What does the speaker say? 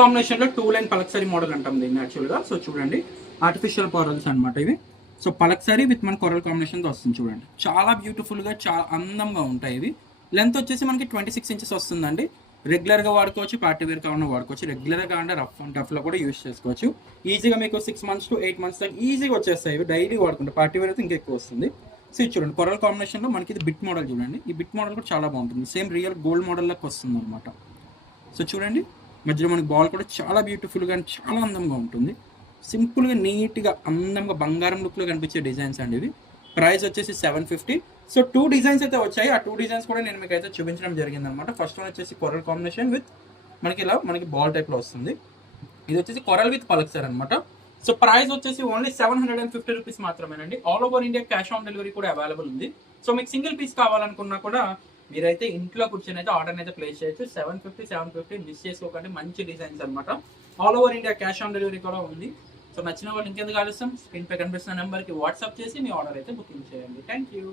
Combination లో 2 line పలక్సరీ model అంటాం దీన్ని యాక్చువల్ గా. సో చూడండి ఆర్టిఫిషియల్ కోరల్స్ అనమాట ఇవి. సో పలక్సరీ విత్ మన కొరల్ కాంబినేషన్ తో వస్తుంది చూడండి. చాలా బ్యూటిఫుల్ గా చాలా అందంగా ఉంటాయి ఇవి. లెంత్ వచ్చేసి మనకి 26 ఇంచెస్ వస్తుందండి. రెగ్యులర్ గా వాడుకోవచ్చు, పార్టీ వేర్ కావాలన్నా వాడుకోవచ్చు. రెగ్యులర్ గా అంటే రఫ్ అండ్ టఫ్ లో కూడా యూస్ చేసుకోవచ్చు. ఈజీగా మీకు 6 months to 8 months దాకా ఈజీగా వచ్చేస్తాయి ఇవి. డైలీ వాడుకుంటే పార్టీ వేర్ అయితే ఇంకా ఎక్కువ వస్తుంది. సో ఇది చూడండి కొరల్ కాంబినేషన్ లో మనకి ఇది బిట్ మోడల్ చూడండి. ఈ బిట్ మోడల్ కూడా చాలా బాగుంటుంది. సేమ్ రియల్ గోల్డ్ మోడల్ లాగా వస్తుంది అనమాట. సో చూడండి మధ్యలో మనకి బాల్ కూడా చాలా బ్యూటిఫుల్గా అండ్ చాలా అందంగా ఉంటుంది. సింపుల్గా నీట్గా అందంగా బంగారం లుక్లో కనిపించే డిజైన్స్ అండి ఇవి. ప్రైస్ వచ్చేసి 750. సో 2 డిజైన్స్ అయితే వచ్చాయి. ఆ 2 డిజైన్స్ కూడా నేను మీకు అయితే చూపించడం జరిగింది అనమాట. ఫస్ట్ వన్ వచ్చేసి కొరల్ కాంబినేషన్ విత్ మనకి ఇలా మనకి బాల్ టైప్లో వస్తుంది. ఇది వచ్చేసి కొరల్ విత్ పలక్సర్ అనమాట. సో ప్రైస్ వచ్చేసి ఓన్లీ 750 రూపీస్ మాత్రమేనండి. All over India cash on delivery కూడా అవైలబుల్ ఉంది. సో మీకు సింగిల్ పీస్ కావాలనుకున్నా కూడా మీరైతే ఇంట్లో కూర్చొని అయితే ఆర్డర్ అయితే ప్లేస్ చేయొచ్చు. 750 మిస్ చేసుకోకండి. మంచి డిజైన్స్ అనమాట. All over India cash on delivery కూడా ఉంది. సో నచ్చిన వాళ్ళు ఇంకెందుకు ఆలస్యం, స్క్రీన్ పై కనిపిస్తున్న నెంబర్కి వాట్సాప్ చేసి మీ ఆర్డర్ అయితే బుకింగ్ చేయండి. Thank you.